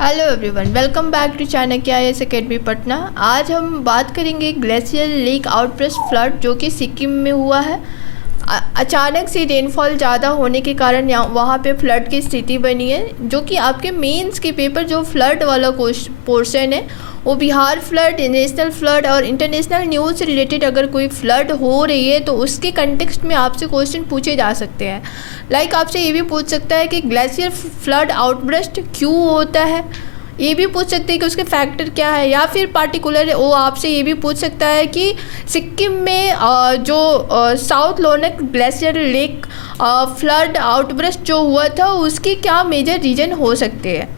Hello everyone, welcome back to Chanakya IAS academy Patna. आज हम बात करेंगे ग्लेशियर लेक आउटब्रस्ट फ्लड जो कि सिक्किम में हुआ है। अचानक से रेनफॉल ज़्यादा होने के कारण वहाँ पे फ्लड की स्थिति बनी है, जो कि आपके मेंस के पेपर जो फ्लड वाला पोर्शन है वो बिहार फ्लड, नेशनल फ्लड और इंटरनेशनल न्यूज़ से रिलेटेड अगर कोई फ्लड हो रही है तो उसके कंटेक्स्ट में आपसे क्वेश्चन पूछे जा सकते हैं। लाइक आपसे ये भी पूछ सकता है कि ग्लेशियर फ्लड आउटब्रस्ट क्यों होता है, ये भी पूछ सकते हैं कि उसके फैक्टर क्या है, या फिर पार्टिकुलर वो आपसे ये भी पूछ सकता है कि सिक्किम में जो साउथ लोनक ग्लेशियर लेक फ्लड आउटब्रस्ट जो हुआ था उसके क्या मेजर रीजन हो सकते हैं।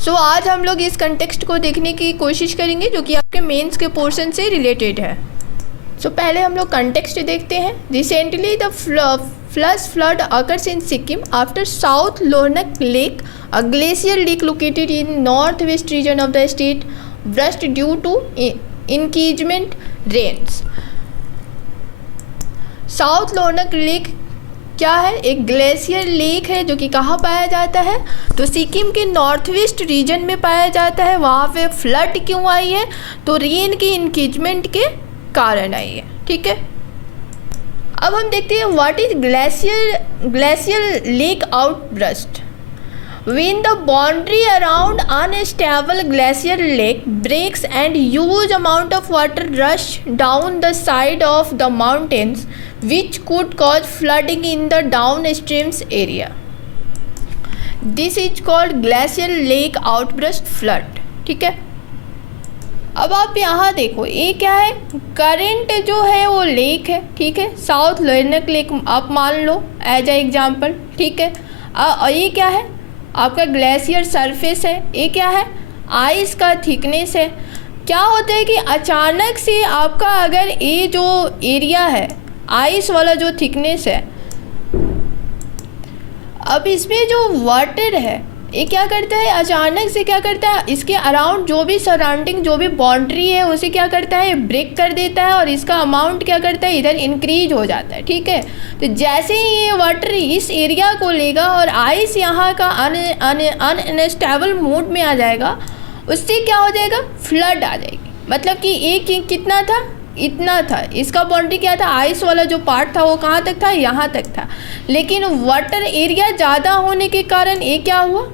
सो आज हम लोग इस कंटेक्स्ट को देखने की कोशिश करेंगे जो कि आपके मेंस के पोर्शन से रिलेटेड है। सो पहले हम लोग कंटेक्स्ट देखते हैं। Recently the flash flood occurs in Sikkim after South Lonak Lake, a glacier lake located in northwest region of the state, burst due to inclement rains. South Lhonak lake क्या है? एक ग्लेशियर लेक है जो कि कहाँ पाया जाता है? तो सिक्किम के नॉर्थ वेस्ट रीजन में पाया जाता है। वहाँ पे फ्लड क्यों आई है? तो रेन के इंक्रीजमेंट के कारण आई है। ठीक है, अब हम देखते हैं what is glacier lake outburst. When the boundary around unstable glacier lake breaks and huge amount of water rush down the side of the mountains, which could cause flooding in the downstream area. This is called glacier lake outburst flood. ठीक है, अब आप यहाँ देखो, ये क्या है? Current जो है वो लेक है। ठीक है, साउथ लोनक लेक आप मान लो एज ए एग्जाम्पल। ठीक है, ये क्या है? आपका ग्लेशियर सरफेस है। ये क्या है? आइस का थिकनेस है। क्या होता है कि अचानक से आपका अगर ये जो एरिया है आइस वाला जो थिकनेस है, अब इसमें जो वाटर है ये क्या करता है? अचानक से क्या करता है? इसके अराउंड जो भी सराउंडिंग जो भी बाउंड्री है उसे क्या करता है? ब्रेक कर देता है और इसका अमाउंट क्या करता है? इधर इंक्रीज हो जाता है। ठीक है, तो जैसे ही ये वाटर इस एरिया को लेगा और आइस यहाँ का अनस्टेबल मोड में आ जाएगा, उससे क्या हो जाएगा? फ्लड आ जाएगी। मतलब कि एक कितना था? इतना था। इसका बाउंड्री क्या था? आइस वाला जो पार्ट था वो कहाँ तक था? यहाँ तक था। लेकिन वाटर एरिया ज़्यादा होने के कारण ये क्या हुआ?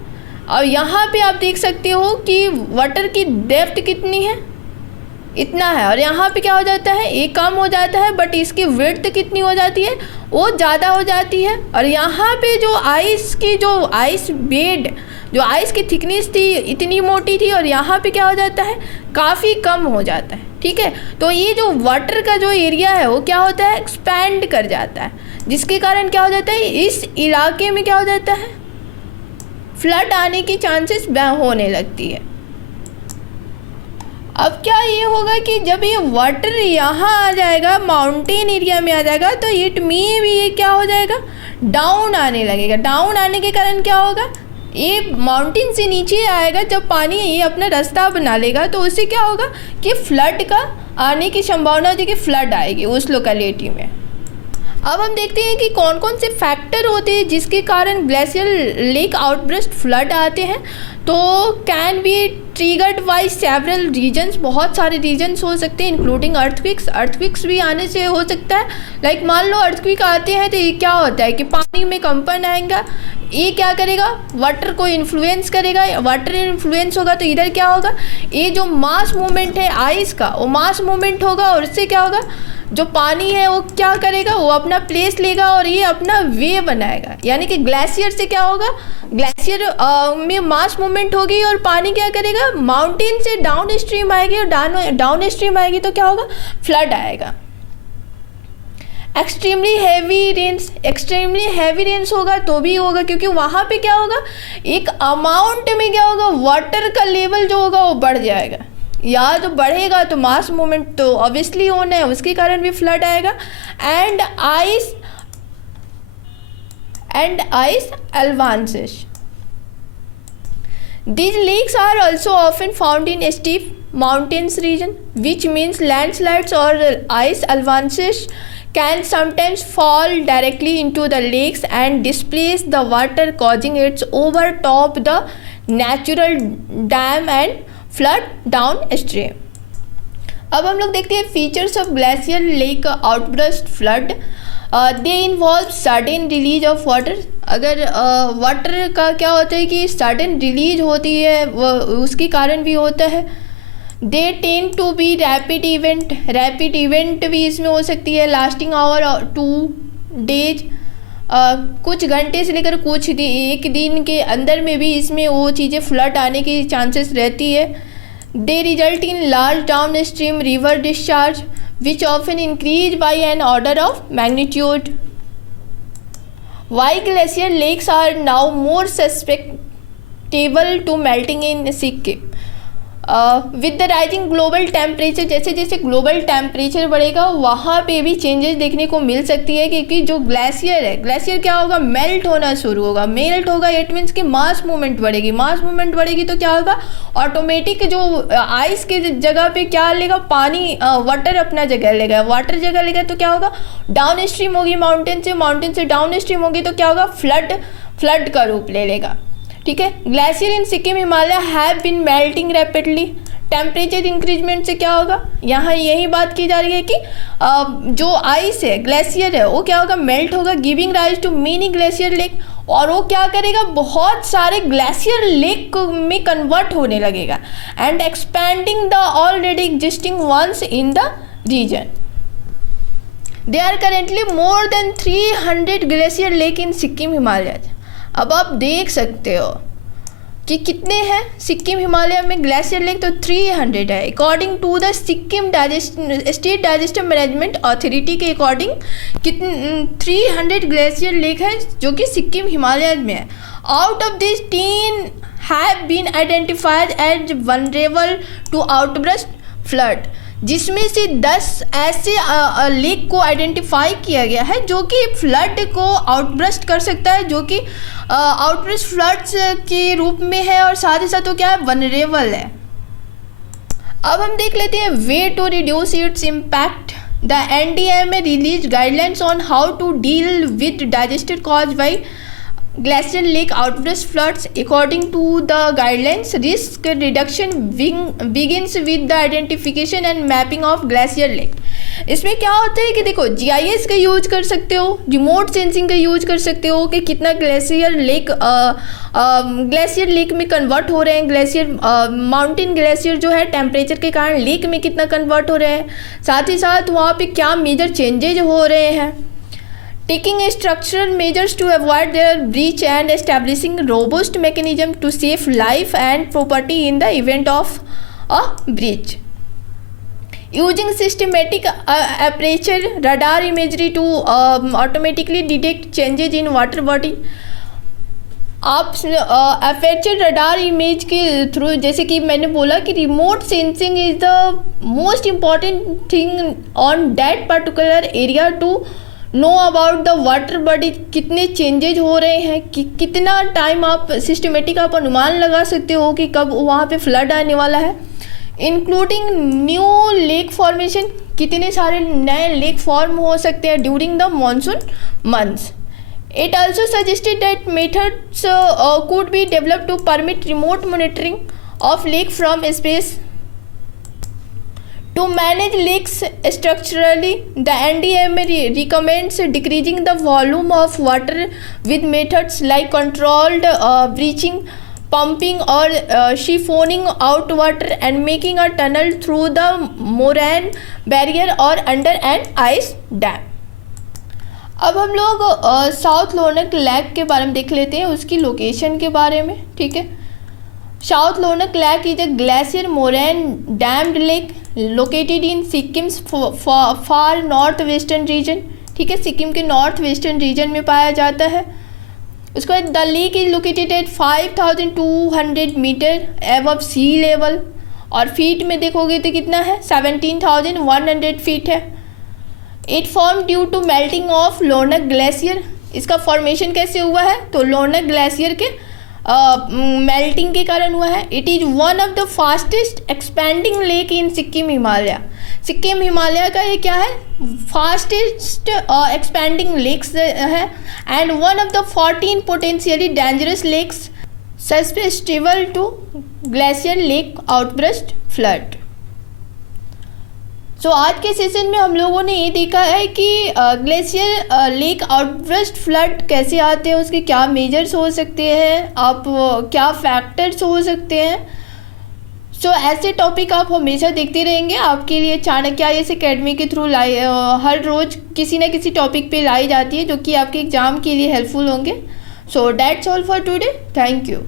और यहाँ पे आप देख सकते हो कि वाटर की डेप्थ कितनी है? इतना है। और यहाँ पे क्या हो जाता है? ये कम हो जाता है, बट इसकी विड्थ कितनी हो जाती है? वो ज़्यादा हो जाती है। और यहाँ पे जो आइस की जो आइस बेड जो आइस की थिकनेस थी इतनी मोटी थी, और यहाँ पे क्या हो जाता है? काफ़ी कम हो जाता है। ठीक है, तो ये जो वाटर का जो एरिया है वो क्या होता है? एक्सपैंड कर जाता है, जिसके कारण क्या हो जाता है? इस इलाके में क्या हो जाता है? फ्लड आने की चांसेस होने लगती है। अब क्या ये होगा कि जब ये वाटर यहाँ आ जाएगा, माउंटेन एरिया में आ जाएगा, तो इट में भी ये क्या हो जाएगा? डाउन आने लगेगा। डाउन आने के कारण क्या होगा? ये माउंटेन से नीचे आएगा। जब पानी ये अपना रास्ता बना लेगा तो उससे क्या होगा कि फ्लड का आने की संभावना होती है कि फ्लड आएगी उस लोकेलिटी में। अब हम देखते हैं कि कौन कौन से फैक्टर होते हैं जिसके कारण ग्लेशियर लेक आउटब्रस्ट फ्लड आते हैं। तो can be triggered by several reasons, बहुत सारे रीजन्स हो सकते हैं, इंक्लूडिंग अर्थक्विक्स भी आने से हो सकता है। लाइक मान लो अर्थक्विक आते हैं तो ये क्या होता है कि पानी में कंपन आएगा। ये क्या करेगा? वाटर को इन्फ्लुएंस करेगा। वाटर इन्फ्लुएंस होगा तो इधर क्या होगा? ये जो मास मूवमेंट है आइस का वो मास मूवमेंट होगा, और उससे क्या होगा? जो पानी है वो क्या करेगा? वो अपना प्लेस लेगा और ये अपना वे बनाएगा। यानी कि ग्लेशियर से क्या होगा? ग्लेशियर में मास मूवमेंट होगी और पानी क्या करेगा? माउंटेन से डाउन स्ट्रीम आएगी, और डाउन स्ट्रीम आएगी तो क्या होगा? फ्लड आएगा। एक्सट्रीमली हैवी रेंस होगा तो भी होगा, क्योंकि वहाँ पे क्या होगा? एक अमाउंट में क्या होगा? वाटर का लेवल जो होगा वो बढ़ जाएगा। या जो बढ़ेगा तो मास मूवमेंट तो ऑब्वियसली होना है, उसके कारण भी फ्लड आएगा। And ice advances. These lakes are also often found in steep mountains region, which means landslides or ice avalanches can sometimes fall directly into the lakes and displace the water, causing it to overtop the natural dam and flood down stream. अब हम लोग देखते हैं features of glacier lake outburst flood. They involve sudden release of water. अगर water का क्या होता है कि सडन रिलीज होती है, वो उसके कारण भी होता है। They tend to be rapid event भी इसमें हो सकती है, लास्टिंग आवर 2 डेज, कुछ घंटे से लेकर एक दिन के अंदर में भी इसमें वो चीज़ें फ्लड आने की चांसेस रहती है। The result in large downstream river discharge which often increase by an order of magnitude. Why glacier lakes are now more susceptible to melting in Sikkim. With the rising global temperature, जैसे जैसे global temperature बढ़ेगा वहाँ पे भी changes देखने को मिल सकती है, क्योंकि जो ग्लेशियर है, ग्लेशियर क्या होगा, मेल्ट होना शुरू होगा। मेल्ट होगा इट मीन्स कि मास मूवमेंट बढ़ेगी। मास मूवमेंट बढ़ेगी तो क्या होगा, ऑटोमेटिक जो आइस के जगह पे क्या लेगा, पानी, वाटर अपना जगह लेगा। वाटर जगह लेगा तो क्या होगा, डाउन स्ट्रीम होगी माउंटेन से डाउन स्ट्रीम होगी तो क्या होगा, फ्लड का रूप ले लेगा। ठीक है। Glacier in Sikkim Himalaya have been melting rapidly. Temperature increment से क्या होगा, यहाँ यही बात की जा रही है कि जो आइस है, ग्लेशियर है, वो क्या होगा, मेल्ट होगा, giving rise to mini glacier lake. और वो क्या करेगा, बहुत सारे ग्लेशियर लेक में कन्वर्ट होने लगेगा and expanding the already existing ones in the region. There are currently more than 300 glacier lake in Sikkim Himalaya. अब आप देख सकते हो कि कितने हैं सिक्किम हिमालय में ग्लेशियर लेक, तो 300 है। According to the Sikkim state digestive management authority के अकॉर्डिंग कितने 300 ग्लेशियर लेक है जो कि सिक्किम हिमालय में है। Out of this 10 have been identified as vulnerable to outburst flood, जिसमें से 10 ऐसे लेक को आइडेंटिफाई किया गया है जो कि फ्लड को आउटबर्स्ट कर सकता है, जो कि आउटबर्स्ट फ्लड्स के रूप में है, और साथ ही साथ वो क्या है, वनरेबल है। अब हम देख लेते हैं way to reduce its impact. The NDMA release guidelines on how to deal with digestive cause by glacier lake outburst floods. According to the guidelines, risk reduction begins with the identification and mapping of glacier lake. इसमें क्या होता है कि देखो, GIS का use कर सकते हो, रिमोट सेंसिंग का यूज कर सकते हो कि कितना ग्लेशियर लेक में कन्वर्ट हो रहे हैं। ग्लेशियर माउंटेन ग्लेशियर जो है टेम्परेचर के कारण लेक में कितना कन्वर्ट हो रहे हैं, साथ ही साथ वहाँ पे क्या मेजर चेंजेज हो रहे हैं। Taking structural measures to avoid their breach and establishing robust mechanism to save life and property in the event of a breach. Using systematic aperture radar imagery to automatically detect changes in water body. आप aperture radar image के through, जैसे कि मैंने बोला कि remote sensing is the most important thing on that particular area to know about the water body, कितने changes हो रहे हैं, कि कितना टाइम आप सिस्टमेटिक आप अनुमान लगा सकते हो कि कब वहाँ पे फ्लड आने वाला है। इंक्लूडिंग न्यू लेक फॉर्मेशन, कितने सारे नए लेक फॉर्म हो सकते हैं during the monsoon months. It also suggested that methods could be developed to permit remote monitoring of lake from space. To manage lakes structurally, the NDMA recommends decreasing the volume of water with methods like controlled breaching, pumping or siphoning out water and making a tunnel through the moraine barrier or under an ice dam. अब हम लोग south Lhonak lake के बारे में देख लेते हैं, उसकी लोकेशन के बारे में। ठीक है, South Lhonak lake is a glacier moraine dammed lake located in Sikkim far north western region. ठीक है, सिक्किम के नॉर्थ वेस्टर्न रीजन में पाया जाता है। उसके बाद the lake is located at 5200 metre above sea level, और फीट में देखोगे तो कितना है, 17,100 फीट है। It form due to melting of Lhonak glacier. इसका फॉर्मेशन कैसे हुआ है, तो लोनक ग्लेशियर के मेल्टिंग के कारण हुआ है। It is one of the fastest expanding lake in Sikkim Himalaya. Sikkim Himalaya का ये क्या है, फास्टेस्ट एक्सपैंडिंग लेक्स है, and one of the 14 potentially dangerous lakes susceptible to glacier lake outburst flood. So आज के सेशन में हम लोगों ने ये देखा है कि ग्लेशियर लेक आउटबर्स्ट फ्लड कैसे आते हैं, उसके क्या मेजर्स हो सकते हैं, आप क्या फैक्टर्स हो सकते हैं। सो ऐसे टॉपिक आप हमेशा देखते रहेंगे, आपके लिए चाणक्य आईएएस एकेडमी के थ्रू हर रोज़ किसी न किसी टॉपिक पे लाई जाती है जो कि आपके एग्ज़ाम के लिए हेल्पफुल होंगे। So that's all for today, thank you.